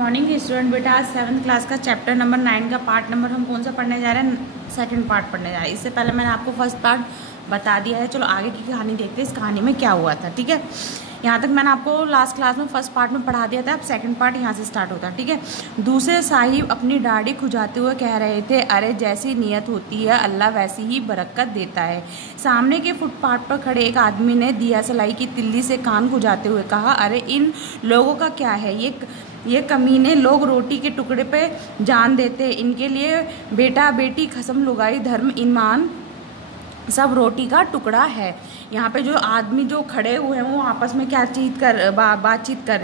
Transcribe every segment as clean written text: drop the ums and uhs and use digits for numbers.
Morning student बेटा, आज 7th class का चैप्टर नंबर 9 का पार्ट नंबर हम कौन सा पढ़ने जा रहे हैं? सेकंड पार्ट पढ़ने जा रहे हैं। इससे पहले मैंने आपको फर्स्ट पार्ट बता दिया है। चलो आगे की कहानी देखते हैं, इस कहानी में क्या हुआ था। ठीक है, यहाँ तक मैंने आपको लास्ट क्लास में फर्स्ट पार्ट में पढ़ा दिया था। अब सेकंड पार्ट यहाँ से स्टार्ट होता है। ठीक है, दूसरे साहिब अपनी दाढ़ी खुजाते हुए कह रहे थे, अरे जैसी नीयत होती है अल्लाह वैसी ही बरकत देता है। सामने के फुटपाथ पर खड़े एक आदमी ने दिया सलाई की तिल्ली से कान खुजाते हुए कहा, अरे इन लोगों का क्या है, ये कमीने लोग रोटी के टुकड़े पे जान देते हैं। इनके लिए बेटा बेटी कसम लुगाई धर्म ईमान सब रोटी का टुकड़ा है। यहाँ पे जो आदमी जो खड़े हुए हैं वो आपस में क्या बातचीत कर रहे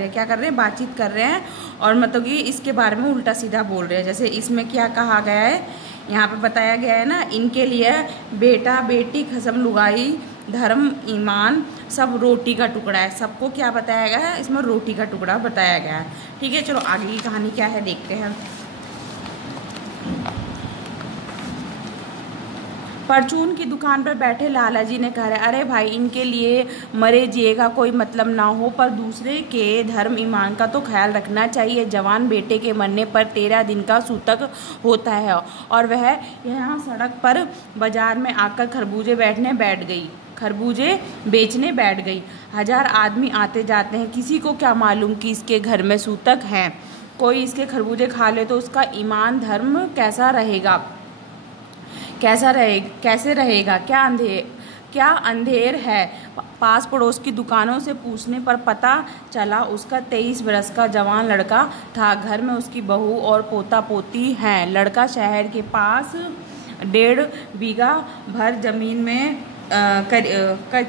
हैं, क्या कर रहे हैं, बातचीत कर रहे हैं। और मतलब कि इसके बारे में उल्टा सीधा बोल रहे हैं। जैसे इसमें क्या कहा गया है, यहाँ पे बताया गया है ना, इनके लिए बेटा बेटी कसम लुगाई धर्म ईमान सब रोटी का टुकड़ा है। सबको क्या बताया गया है, इसमें रोटी का टुकड़ा बताया गया है। ठीक है, चलो आगे की कहानी क्या है देखते हैं। परचून की दुकान पर बैठे लाला जी ने कहा, अरे भाई इनके लिए मरे जिए का कोई मतलब ना हो, पर दूसरे के धर्म ईमान का तो ख्याल रखना चाहिए। जवान बेटे के मरने पर 13 दिन का सूतक होता है और वह यहाँ सड़क पर बाजार में आकर खरबूजे बेचने बैठ गई। 1000 आदमी आते जाते हैं, किसी को क्या मालूम कि इसके घर में सूतक हैं। कोई इसके खरबूजे खा ले तो उसका ईमान धर्म कैसे रहेगा। क्या अंधेर है। पास पड़ोस की दुकानों से पूछने पर पता चला उसका 23 बरस का जवान लड़का था। घर में उसकी बहू और पोता पोती हैं। लड़का शहर के पास 1.5 बीघा भर जमीन में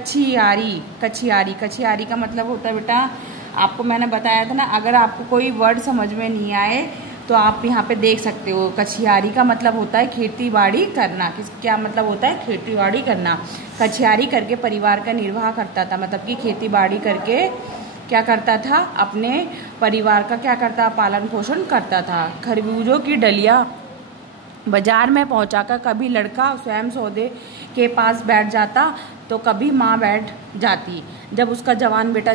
कछियारी का मतलब होता है बेटा, आपको मैंने बताया था ना, अगर आपको कोई वर्ड समझ में नहीं आए तो आप यहाँ पे देख सकते हो। कछियारी का मतलब होता है खेती बाड़ी करना। क्या मतलब होता है? खेती बाड़ी करना। कछियारी करके परिवार का निर्वाह करता था, मतलब कि खेती बाड़ी करके क्या करता था, अपने परिवार का क्या करता, पालन पोषण करता था। खरबूजों की डलिया बाजार में पहुंचाकर कभी लड़का स्वयं सौदे के पास बैठ जाता तो कभी माँ बैठ जाती। जब उसका जवान बेटा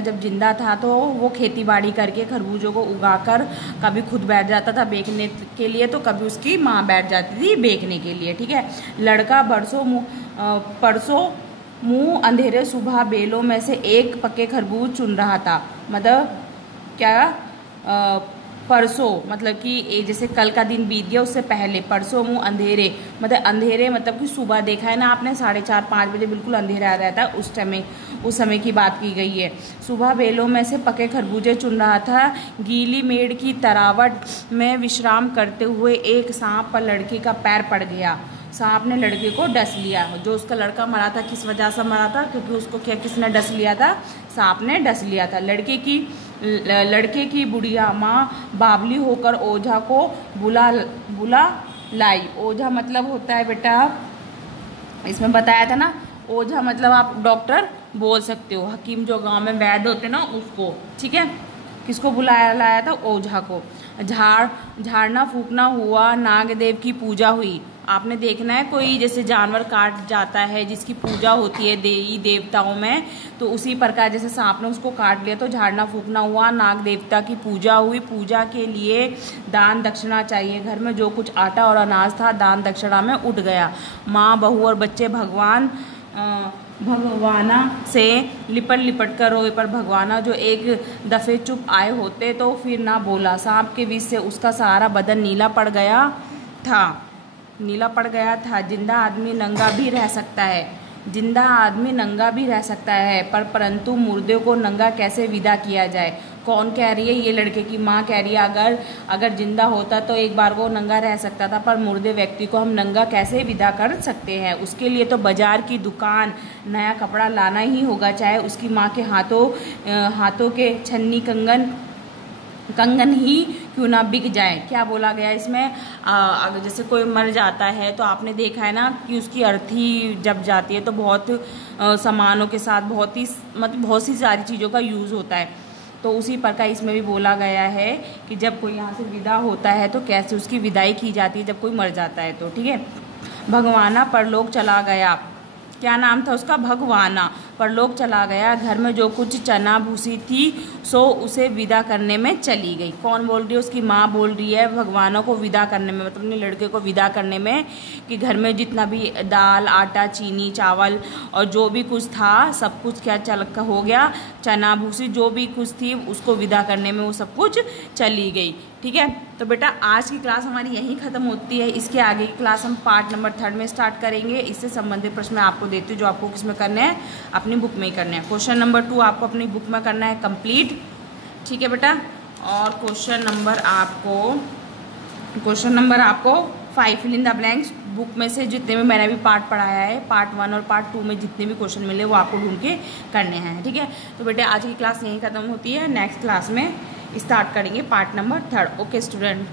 जब जिंदा था तो वो खेती बाड़ी करके खरबूजों को उगाकर कभी खुद बैठ जाता था बेचने के लिए, तो कभी उसकी माँ बैठ जाती थी बेचने के लिए। ठीक है, लड़का परसों मुँह अंधेरे सुबह बेलों में से एक पके खरबूज चुन रहा था। मतलब क्या परसों मतलब कि जैसे कल का दिन बीत गया, उससे पहले परसों मुँह अंधेरे मतलब कि सुबह देखा है ना आपने, 4:30-5 बजे बिल्कुल अंधेरा आ रहता है, उस समय की बात की गई है। सुबह बेलों में से पके खरबूजे चुन रहा था। गीली मेड़ की तरावट में विश्राम करते हुए एक सांप पर लड़के का पैर पड़ गया। सांप ने लड़के को डस लिया। जो उसका लड़का मरा था किस वजह से मरा था? क्योंकि उसको किसने डस लिया था? सांप ने डस लिया था। लड़के की बुढ़िया माँ बावली होकर ओझा को बुला लाई। ओझा मतलब होता है बेटा, इसमें बताया था ना, ओझा मतलब आप डॉक्टर बोल सकते हो, हकीम जो गांव में वैद्य होते ना उसको। ठीक है, किसको लाया था? ओझा को। झाड़ना फूकना हुआ, नागदेव की पूजा हुई। आपने देखना है कोई जैसे जानवर काट जाता है जिसकी पूजा होती है देवी देवताओं में, तो उसी प्रकार जैसे सांप ने उसको काट लिया तो झाड़ना फूकना हुआ, नाग देवता की पूजा हुई। पूजा के लिए दान दक्षिणा चाहिए। घर में जो कुछ आटा और अनाज था दान दक्षिणा में उठ गया। माँ बहू और बच्चे भगवाना से लिपट कर रोए, पर भगवाना जो एक दफ़े चुप आए होते तो फिर ना बोला। सांप के विष से उसका सारा बदन नीला पड़ गया था। जिंदा आदमी नंगा भी रह सकता है, परंतु मुर्दे को नंगा कैसे विदा किया जाए? कौन कह रही है? ये लड़के की माँ कह रही है, अगर जिंदा होता तो एक बार वो नंगा रह सकता था, पर मुर्दे व्यक्ति को हम नंगा कैसे विदा कर सकते हैं? उसके लिए तो बाजार की दुकान नया कपड़ा लाना ही होगा, चाहे उसकी माँ के हाथों के छन्नी कंगन ही क्यों ना बिक जाए। क्या बोला गया इसमें? अगर जैसे कोई मर जाता है तो आपने देखा है ना कि उसकी अर्थी जब जाती है तो बहुत सामानों के साथ बहुत सी सारी चीज़ों का यूज़ होता है। तो उसी प्रकार इसमें भी बोला गया है कि जब कोई यहाँ से विदा होता है तो कैसे उसकी विदाई की जाती है जब कोई मर जाता है तो। ठीक है, भगवाना परलोक चला गया। क्या नाम था उसका? भगवाना। परलोक चला गया, घर में जो कुछ चना भूसी थी सो उसे विदा करने में चली गई। कौन बोल रही है? उसकी माँ बोल रही है भगवानों को विदा करने में, मतलब अपने लड़के को विदा करने में, कि घर में जितना भी दाल आटा चीनी चावल और जो भी कुछ था सब कुछ क्या चल हो गया, चना भूसी जो भी कुछ थी उसको विदा करने में वो सब कुछ चली गई। ठीक है, तो बेटा आज की क्लास हमारी यहीं ख़त्म होती है। इसके आगे की क्लास हम पार्ट नंबर 3 में स्टार्ट करेंगे। इससे संबंधित प्रश्न मैं आपको देती हूँ जो आपको किस में करने हैं, अपनी बुक में ही करने हैं। क्वेश्चन नंबर 2 आपको अपनी बुक में करना है कंप्लीट। ठीक है बेटा, और क्वेश्चन नंबर आपको 5 fill in the blanks book में से जितने भी मैंने अभी पार्ट पढ़ाया है, पार्ट 1 और पार्ट 2 में जितने भी क्वेश्चन मिले वो आपको ढूंढ के करने हैं। ठीक है, तो बेटे आज की क्लास यहीं ख़त्म होती है। नेक्स्ट क्लास में स्टार्ट करेंगे पार्ट नंबर 3। Okay student.